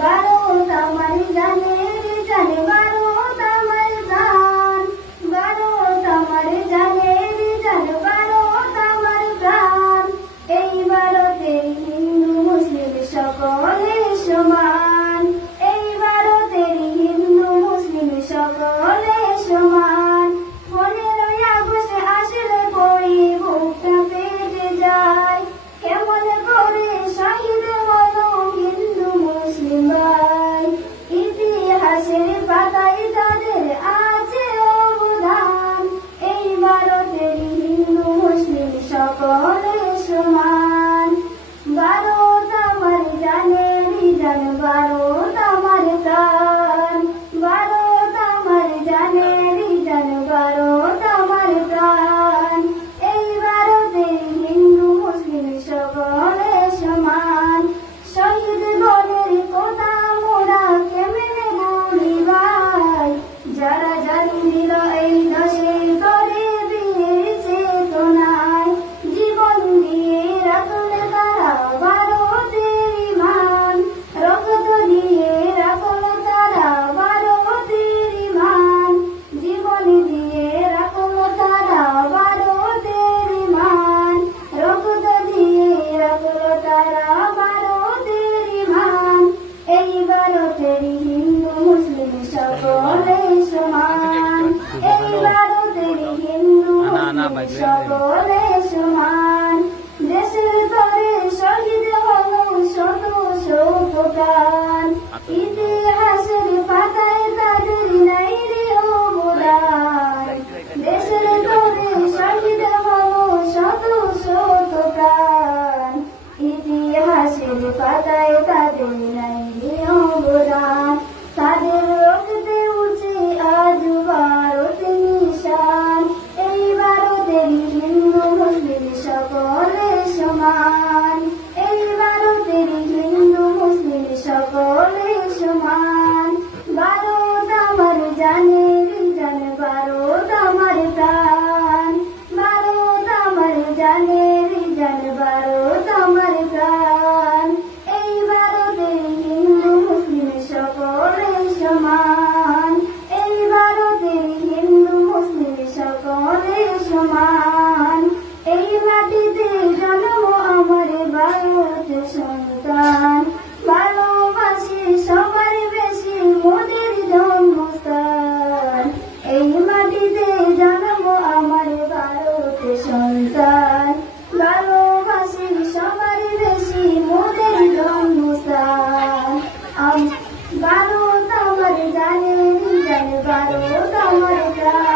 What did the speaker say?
ভারত আমার জানের জানে, ভারত আমার জান, ভারত আমার জানের জান, ভারত আমার প্রাণ। এই ভারতে হিন্দু মুসলিম সকলে সমান, এই ভারতের হিন্দু মুসলিম সকলে সমান। 15ই আগস্ট আসলে পড়ি বুকটা পেটে যায়, কেমন করে শহীদ হলো হিন্দু মুসলিম ভাই। ইতিহাসের পাতায় তাদের আছে অবদান, এই ভারতের হিন্দু মুসলিম সকলে সমান। ভারত আমার জানের জান, ভারত আমার প্রাণ, ভারত আমার জানের জান, ভারত আমার প্রাণ। এই ভারতের হিন্দু মুসলিম সকলে সমান। শহীদ গণের কথা মোরা কেমনে ভুলি ভাই, যারা জান দিল এই দেশের তরে বীর চেতনায়। জীবন দিয়ে রাখলে তারা ভারতের ইমান, রক্ত দিয়ে রাখলো তারা ভারতের ইমান। জীবন দিয়ে রাখলো তারা ভারতের ইমান, রক্ত দিয়ে রাখলো তারা ভারতের ইমান। এই ভারতের হিন্দু মুসলিম সকলে সমান, এই ভারতের হিন্দু মুসলিম সকলে সমান। দেশের তরে শহীদ হলো শত শত প্রাণ, ইতিহাসের পাতায় তাদের নাই রে অবদান। দেশের তরে শহীদ হলো শত শত প্রাণ, ইতিহাসের পাতায় তাদের নাই রে অবদান। তাদের রক্তে উঠে আজ ভারতের নিশান, এই ভারতের হিন্দু মুসলিম সকলে সমান, এই ভারতের হিন্দু মুসলিম সকলে সমান। ভারত আমার জানের জান, ভারত আমার প্রাণ, ভারত আমার জানের জান, ভারত আমার প্রাণ। এই ভারতের হিন্দু মুসলিম সকলে সমান, এই ভারতের হিন্দু মুসলিম সকলে সমান। এই মাটিতে জন্ম আমার ভারত সন্তান, ভালোবাসি সবার বেশি মোদের জন্মস্থান। এই মাটিতে জন্ম আমার ভারত সন্তান, ভালোবাসি সবার বেশি মোদের জন্মস্থান। ভারত আমার জানের জান, ভারত আমার প্রাণ।